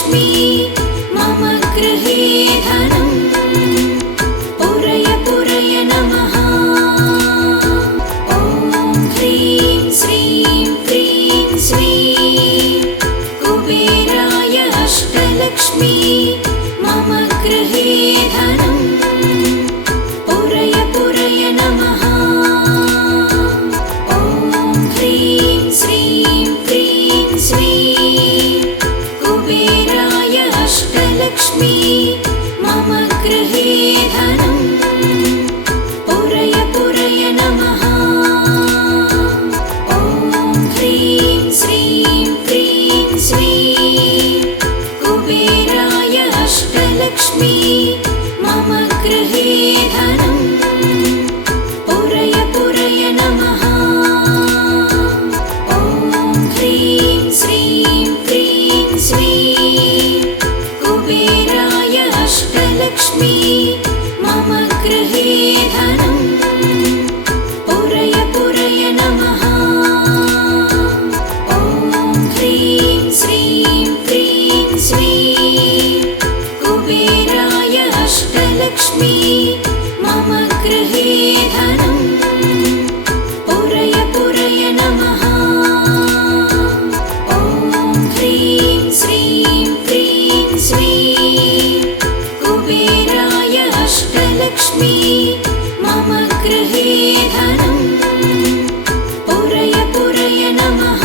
अष्टलक्ष्मी मम गृहे धनम् पूरय पूरय नमः। ॐ ह्रीं श्रीं क्रीं श्रीं कुबेराय अष्टलक्ष्मी मम गृहे धनम् पूरय पूरय नमः। ॐ ह्रीं श्रीं क्रीं श्रीं कुबेराय अष्टलक्ष्मी मम गृहे धनम् पूरय पूरय नमः। ॐ ह्रीं श्रीं क्रीं श्रीं कुबेराय अष्टलक्ष्मी मम गृहे धनम् पूरय पूरय नमः। ॐ ह्रीं श्रीं क्रीं श्रीं कुबेराय अष्टलक्ष्मी मम गृहे धनम् पूरय पूरय नमः। ॐ ह्रीं श्रीं क्रीं श्रीं कुबेराय अष्टलक्ष्मी मम गृहे धनम् पूरय पूरय नमः। ॐ ह्रीं श्रीं क्रीं श्रीं कुबेराय अष्टलक्ष्मी मम गृहे धनम् पूरय पूरय नमः।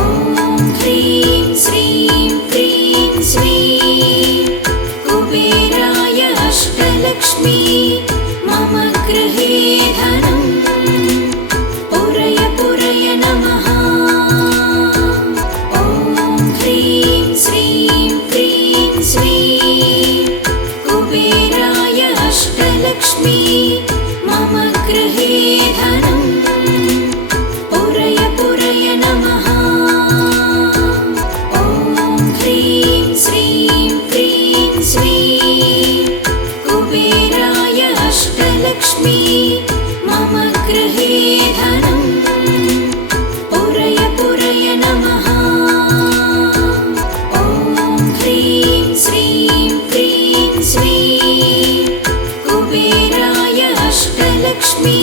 ॐ ह्रीं श्रीं क्रीं श्रीं कुबेराय अष्टलक्ष्मी मम गृहे धनम् पूरय पूरय नमः। ॐ ह्रीं श्रीं क्रीं श्रीं कुबेराय अष्टलक्ष्मी मम गृहे धनम् पूरय पूरय नमः। ॐ ह्रीं श्रीं क्रीं श्रीं कुबेराय अष्टलक्ष्मी मम गृहे धनम् पूरय पूरय नमः। ॐ ह्रीं श्रीं क्रीं श्रीं कुबेराय अष्टलक्ष्मी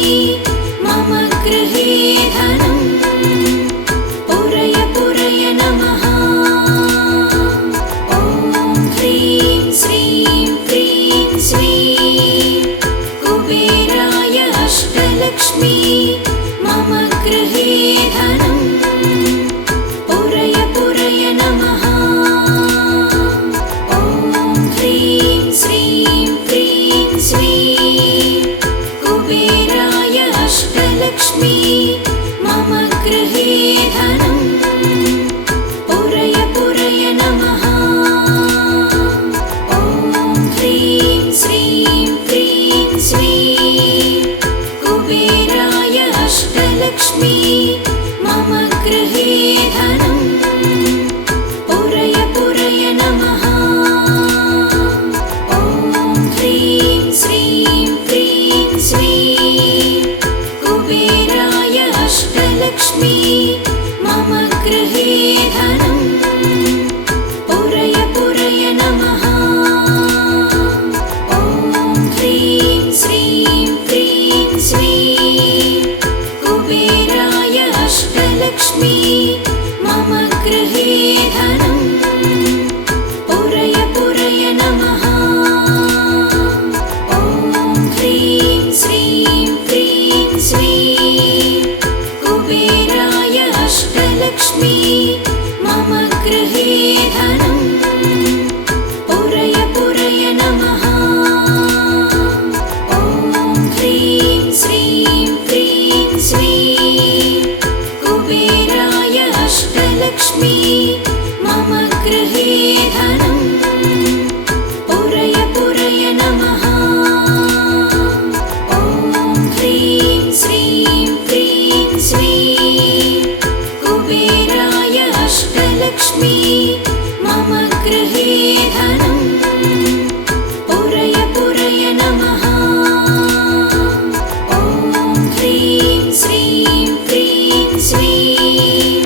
मम गृहे धनम् पूरय पूरय नमः। ॐ ह्रीं श्रीं क्रीं श्रीं कुबेराय अष्टलक्ष्मी मम गृहे धनम् पूरय पूरय नमः। ॐ ह्रीं श्रीं क्रीं श्रीं कुबेराय अष्टलक्ष्मी मम गृहे धनम् पूरय पूरय नमः। ॐ ह्रीं श्रीं क्रीं श्रीं कुबेराय अष्टलक्ष्मी मम गृहे धनम् पूरय पूरय नमः। ॐ ह्रीं श्रीं क्रीं श्रीं कुबेराय अष्टलक्ष्मी मम गृहे धनम् पूरय पूरय नमः। ॐ ह्रीं श्रीं क्रीं श्रीं कुबेराय अष्टलक्ष्मी मम गृहे धनम् पूरय पूरय नमः। ॐ ह्रीं श्रीं क्रीं श्रीं कुबेराय अष्टलक्ष्मी मम गृहे धनम् पूरय पूरय नमः। ॐ ह्रीं श्रीं क्रीं श्रीं कुबेराय अष्टलक्ष्मी मम गृहे धनम् पूरय पूरय नमः। ॐ ह्रीं श्रीं क्रीं श्रीं कुबेराय अष्टलक्ष्मी मम गृहे धनम् पूरय पूरय नमः। ॐ ह्रीं श्रीं क्रीं श्रीं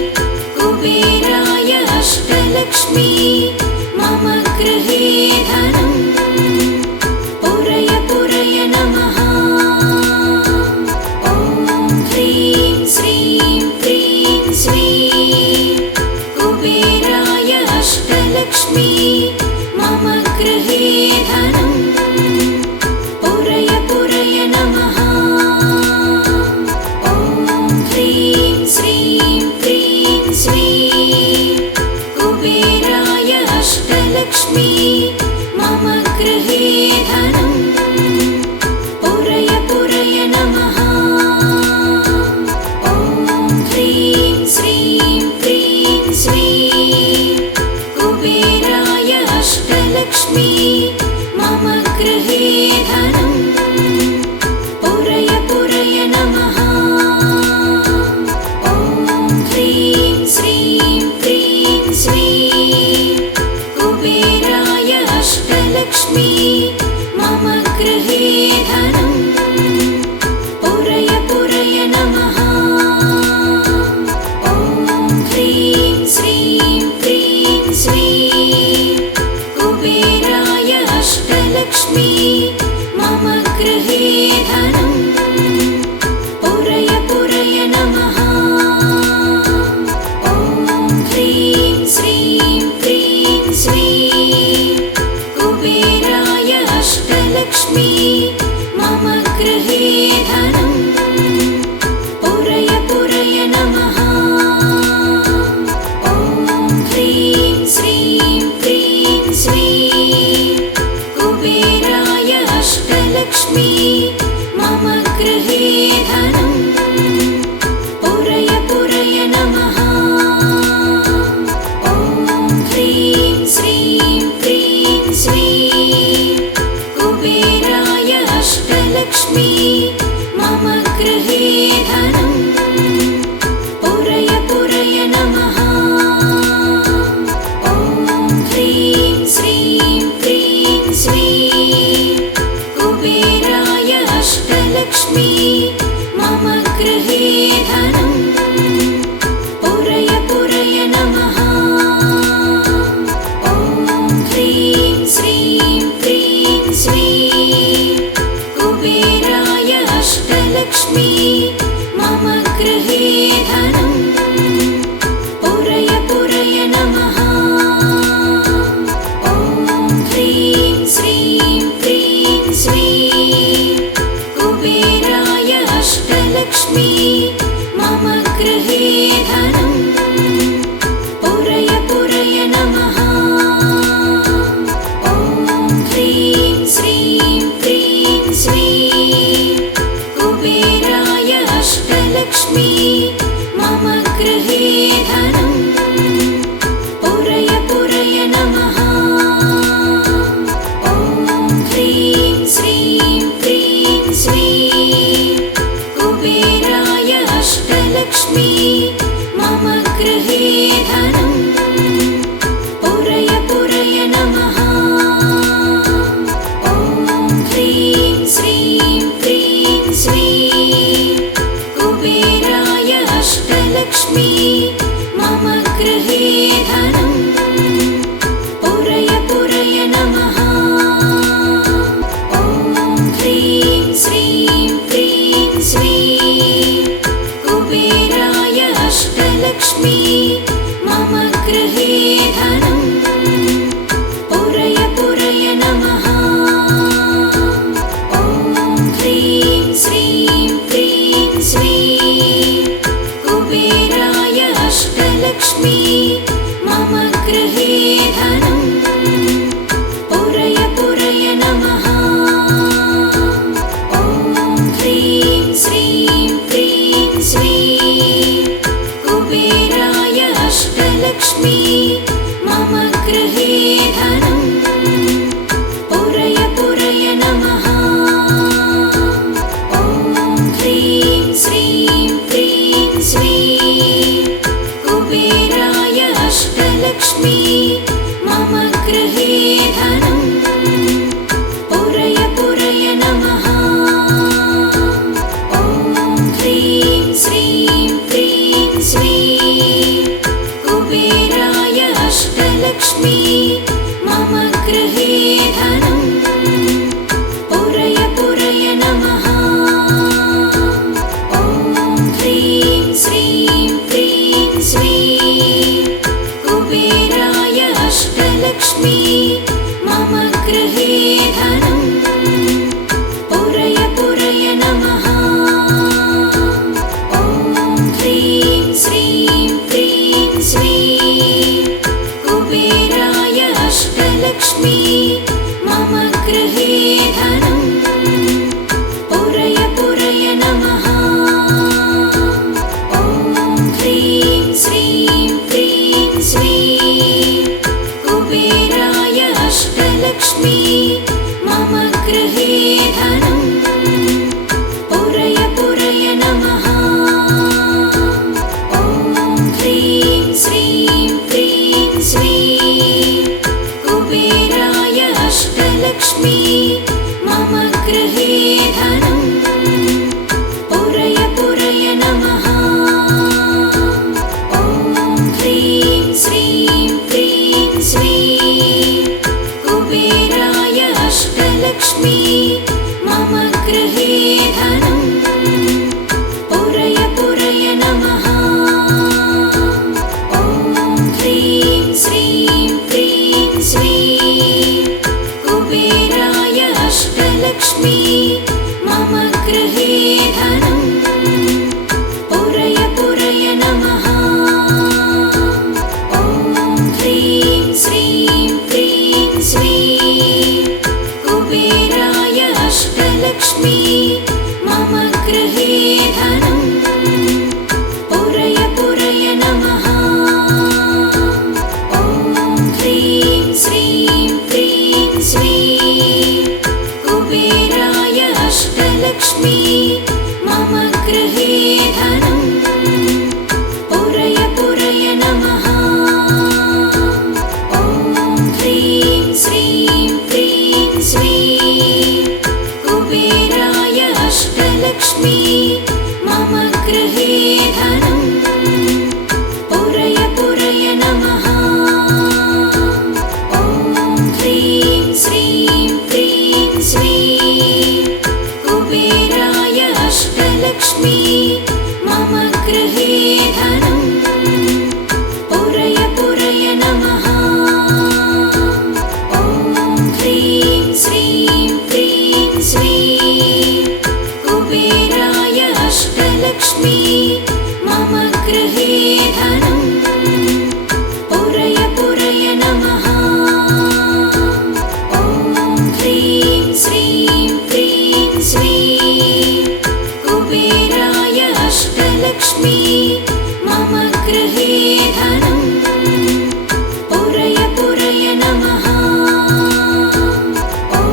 कुबेराय अष्टलक्ष्मी मम गृहे धनम् पुरय पुरय नमः। ॐ ह्रीं श्रीं क्रीं श्रीं कुबेराय अष्टलक्ष्मी मम गृहे धनम् पुरय पुरय नमः। ॐ ह्रीं श्रीं क्रीं श्रीं कुबेराय अष्टलक्ष्मी मम गृहे धनम् पुरय पुरय नमः। ॐ ह्रीं श्रीं क्रीं श्रीं कुबेराय अष्टलक्ष्मी मम गृहे धनम् पुरय पुरय नमः। ॐ ह्रीं श्रीं क्रीं श्रीं कुबेराय अष्टलक्ष्मी मम गृहे धनम् पुरय पुरय नमः। ॐ ह्रीं श्रीं क्रीं श्रीं कुबेराय अष्टलक्ष्मी मम गृहे धनम् पुरय पुरय नमः। ॐ ह्रीं श्रीं क्रीं श्रीं कुबेराय अष्टलक्ष्मी मम गृहे धनम् पुरय पुरय नमः। ॐ ह्रीं श्रीं क्रीं श्रीं कुबेराय अष्टलक्ष्मी मम गृहे धनम् पुरय पुरय नमः। ॐ ह्रीं श्रीं क्रीं श्रीं कुबेराय अष्टलक्ष्मी मम गृहे धनम् पुरय पुरय नमः। ॐ ह्रीं श्रीं क्रीं श्रीं कुबेराय अष्टलक्ष्मी मम गृहे धनम् पुरय पुरय नमः। ॐ ह्रीं श्रीं क्रीं श्रीं कुबेराय अष्टलक्ष्मी मम गृहे धनम् पुरय पुरय नमः। ॐ ह्रीं श्रीं क्रीं श्रीं कुबेराय अष्टलक्ष्मी मम गृहे धनम् पुरय पुरय नमः। ॐ ह्रीं श्रीं क्रीं श्रीं कुबेराय अष्टलक्ष्मी मम गृहे धनम् पुरय पुरय नमः। ॐ ह्रीं श्रीं क्रीं श्रीं कुबेराय अष्टलक्ष्मी मम गृहे धनम् पुरय पुरय नमः। ॐ ह्रीं श्रीं क्रीं श्रीं कुबेराय अष्टलक्ष्मी मम गृहे धनम् पुरय पुरय नमः। ॐ ह्रीं श्रीं क्रीं श्रीं कुबेराय अष्टलक्ष्मी मम गृहे धनम् पुरय पुरय नमः। ॐ ह्रीं श्रीं क्रीं श्रीं कुबेराय अष्टलक्ष्मी मम गृहे धनम् पुरय पुरय नमः। ॐ ह्रीं श्रीं क्रीं श्रीं कुबेराय अष्टलक्ष्मी मम गृहे धनम् पुरय पुरय नमः। ॐ ह्रीं श्रीं क्रीं श्रीं कुबेराय अष्टलक्ष्मी मम अष्टलक्ष्मी मम गृहे धनं पुरय पुरय नमः। ॐ ह्रीं श्रीं क्रीं श्रीं कुबेराय अष्टलक्ष्मी मम गृहे धनं पुरय पुरय नमः। ॐ ह्रीं श्रीं क्रीं श्रीं कुबेराय अष्टलक्ष्मी मम गृहे धनं पुरय पुरय नमः। ॐ ह्रीं श्रीं क्रीं श्रीं कुबेराय अष्टलक्ष्मी मम गृहे धनं पुरय पुरय नमः। ॐ ह्रीं श्रीं क्रीं श्रीं कुबेराय अष्टलक्ष्मी मम गृहे धनं पुरय पुरय नमः। ॐ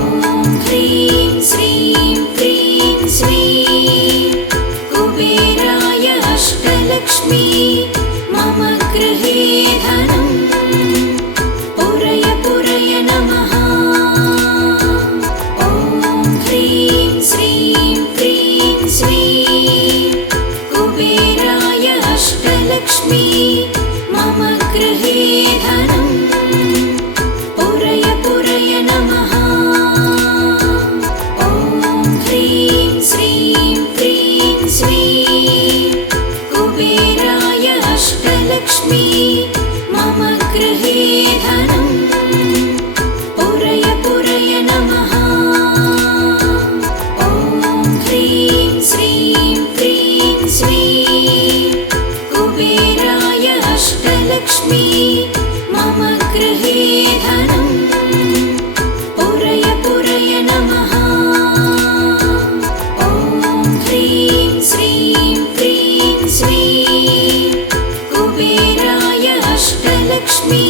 ह्रीं श्रीं क्रीं श्रीं कुबेराय अष्टलक्ष्मी मम गृहे धनं पुरय पुरय नमः। ॐ ह्रीं श्रीं क्रीं श्रीं कुबेराय अष्टलक्ष्मी मम गृहे धनं पुरय पुरय नमः। ॐ ह्रीं श्रीं क्रीं श्रीं कुबेराय अष्टलक्ष्मी मम गृहे धनं पुरय पुरय नमः। ॐ ह्रीं श्रीं क्रीं श्रीं कुबेराय अष्टलक्ष्मी मम गृहे धनं पुरय पुरय नमः। ॐ ह्रीं श्रीं क्रीं श्रीं कुबेराय अष्टलक्ष्मी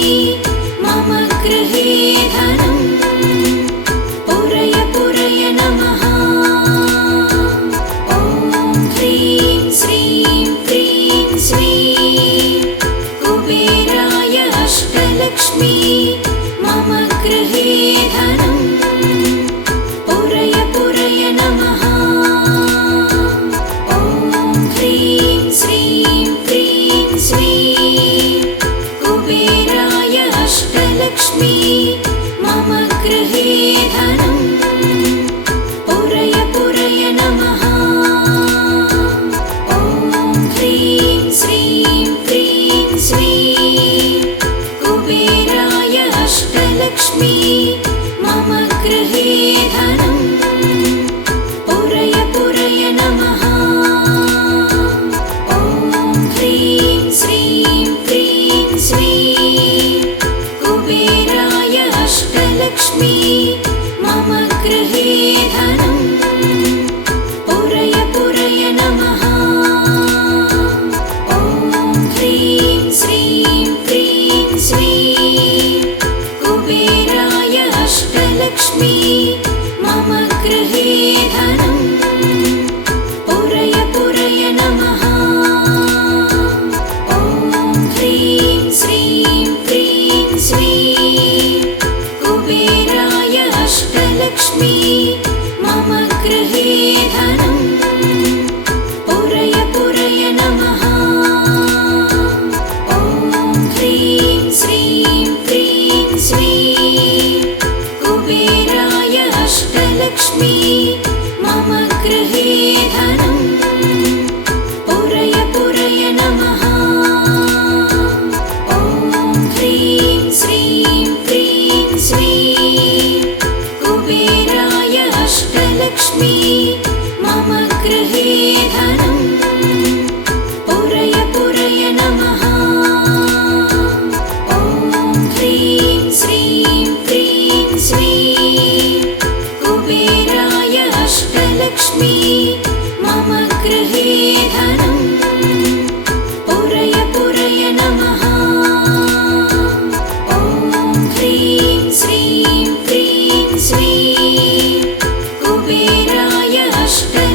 मम गृहे धनं पुरय पुरय नमः। ॐ ह्रीं श्रीं क्रीं श्रीं कुबेराय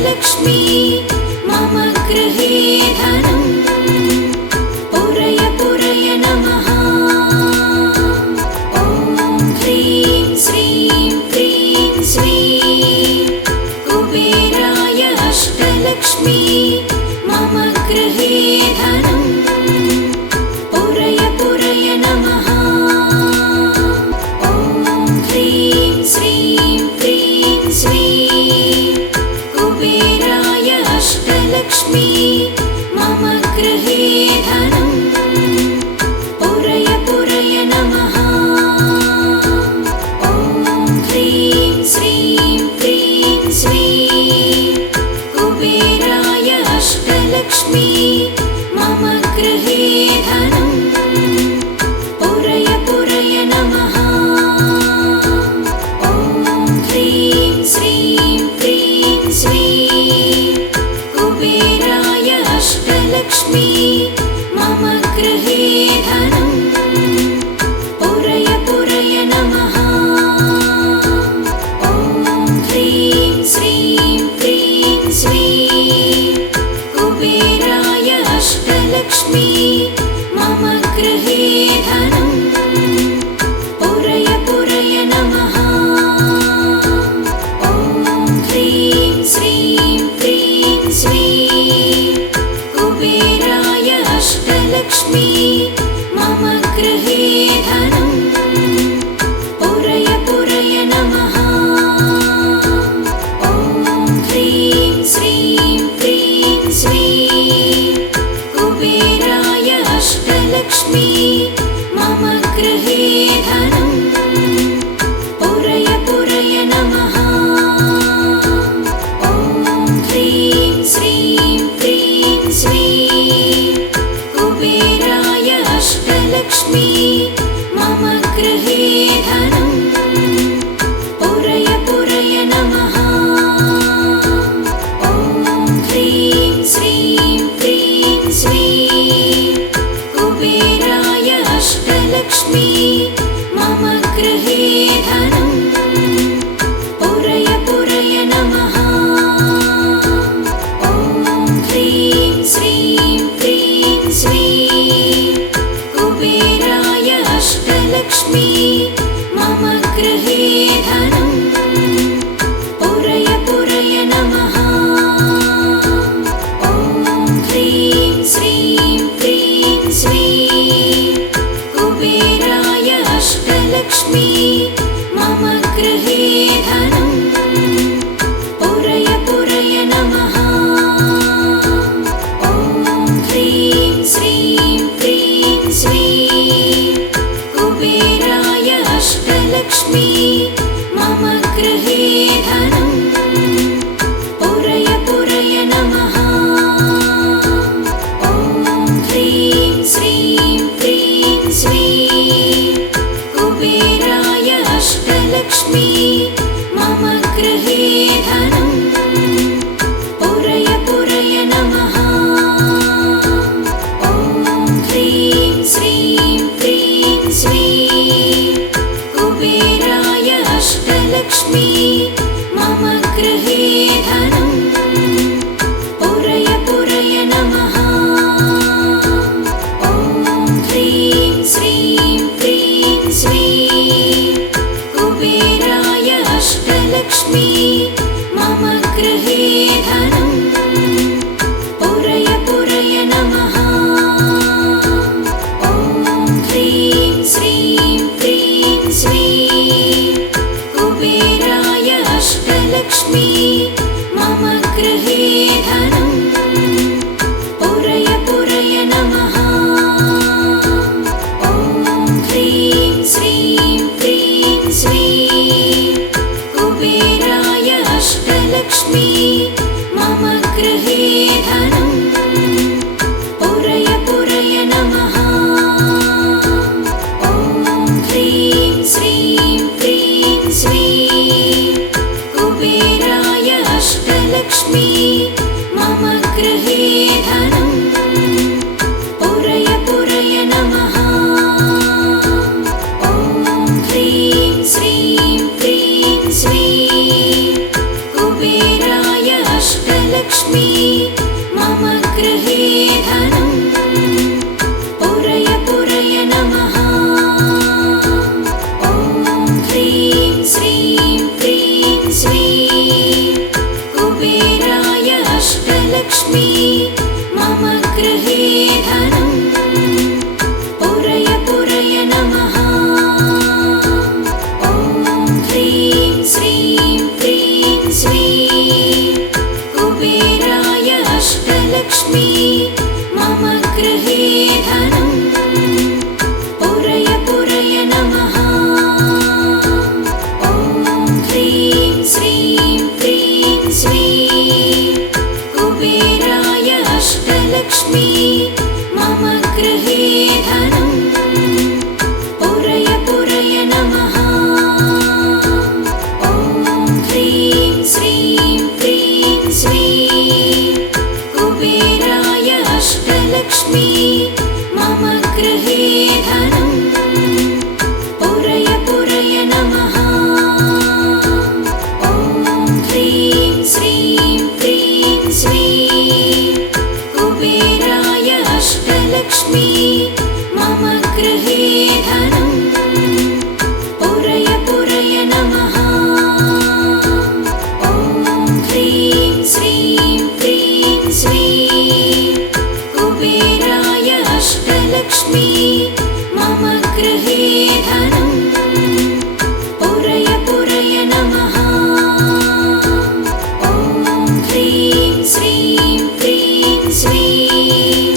अष्टलक्ष्मी मम गृहे धनं पुरय पुरय नमः। ॐ ह्रीं श्रीं क्रीं श्रीं कुबेराय अष्टलक्ष्मी मम गृहे धनं पुरय पुरय नमः। ॐ ह्रीं श्रीं क्रीं श्रीं कुबेराय अष्टलक्ष्मी मम गृहे धनं पुरय पुरय नमः। ॐ ह्रीं श्रीं क्रीं श्रीं कुबेराय अष्टलक्ष्मी मम गृहे धनं पुरय पुरय नमः। ॐ ह्रीं श्रीं क्रीं श्रीं कुबेराय अष्टलक्ष्मी मम गृहे धनं पुरय पुरय नमः। ॐ ह्रीं श्रीं क्रीं श्रीं कुबेराय अष्टलक्ष्मी मम गृहे धनं पुरय पुरय नमः। ॐ ह्रीं श्रीं क्रीं श्रीं कुबेराय अष्टलक्ष्मी मम गृहे धनं पुरय पुरय नमः। ॐ ह्रीं श्रीं क्रीं श्रीं कुबेराय अष्टलक्ष्मी मम गृहे धनं पुरय पुरय नमः। ॐ ह्रीं श्रीं क्रीं श्रीं कुबेराय अष्टलक्ष्मी मम गृहे धनं पुरय पुरय नमः। ॐ ह्रीं श्रीं क्रीं श्रीं कुबेराय अष्टलक्ष्मी मम गृहे धनं पुरय पुरय नमः। ॐ ह्रीं श्रीं क्रीं श्रीं कुबेराय अष्टलक्ष्मी मम गृहे धनं पुरय पुरय नमः। ॐ ह्रीं श्रीं क्रीं श्रीं कुबेराय अष्टलक्ष्मी मम गृहे धनं पुरय पुरय नमः। ॐ ह्रीं श्रीं क्रीं श्रीं कुबेराय अष्टलक्ष्मी मम गृहे धनं पुरय पुरय नमः। ॐ ह्रीं श्रीं क्रीं श्रीं कुबेराय अष्टलक्ष्मी मम गृहे धनं पुरय पुरय नमः। ॐ ह्रीं श्रीं क्रीं श्रीं कुबेराय अष्टलक्ष्मी मम गृहे धनं पुरय पुरय नमः। ॐ ह्रीं श्रीं क्रीं श्रीं कुबेराय अष्टलक्ष्मी मम गृहे धनं पुरय पुरय नमः। ॐ ह्रीं श्रीं क्रीं श्रीं कुबेराय अष्टलक्ष्मी मम गृहे धनं पुरय पुरय नमः। ॐ ह्रीं श्रीं क्रीं श्रीं कुबेराय अष्टलक्ष्मी मम गृहे धनं पुरय पुरय नमः। ॐ ह्रीं श्रीं क्रीं श्रीं कुबेराय अष्टलक्ष्मी मम गृहे धनं पुरय पुरय नमः। ॐ ह्रीं श्रीं क्रीं श्रीं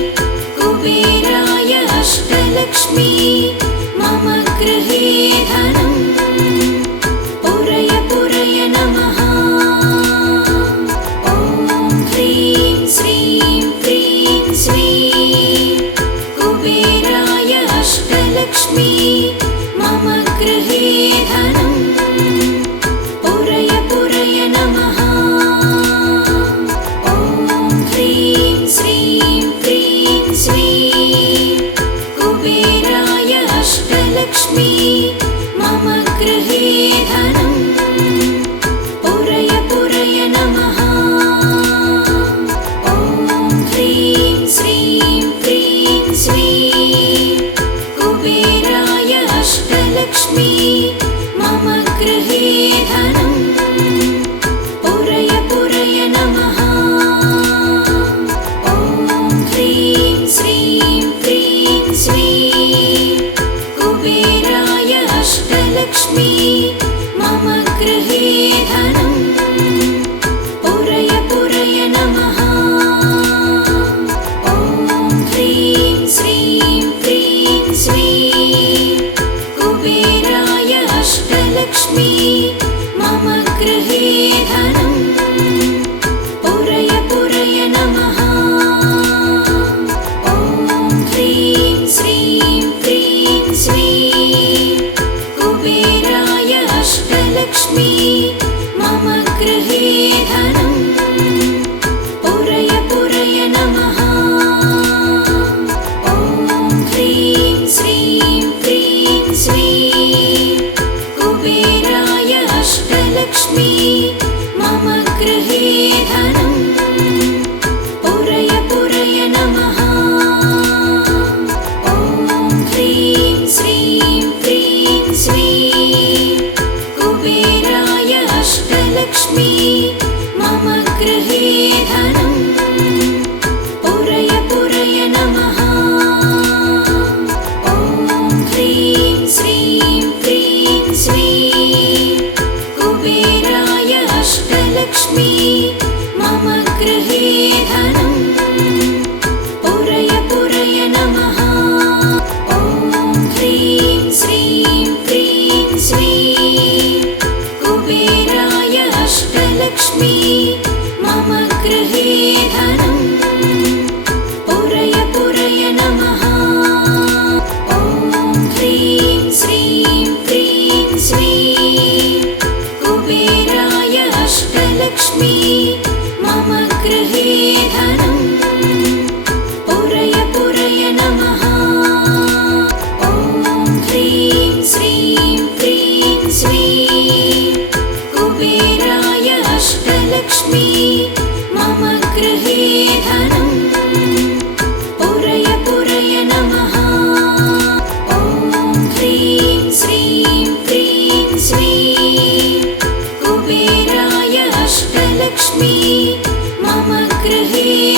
कुबेराय अष्टलक्ष्मी मम गृहे धनं पुरय पुरय नमः। ॐ ह्रीं श्रीं क्रीं श्रीं कुबेराय अष्टलक्ष्मी मम गृहे धनं पुरय पुरय नमः। ॐ ह्रीं श्रीं क्रीं श्रीं कुबेराय अष्टलक्ष्मी मम गृहे धनं पुरय पुरय नमः। ॐ ह्रीं श्रीं क्रीं श्रीं कुबेराय अष्टलक्ष्मी मम गृहे धनं पुरय पुरय नमः। ॐ ह्रीं श्रीं क्रीं श्रीं कुबेराय अष्टलक्ष्मी मम गृहे धनं पुरय पुरय नमः। ॐ ह्रीं श्रीं क्रीं श्रीं कुबेराय अष्टलक्ष्मी मम गृहे धनं पुरय पुरय नमः। ॐ ह्रीं श्रीं क्रीं श्रीं कुबेराय गृहे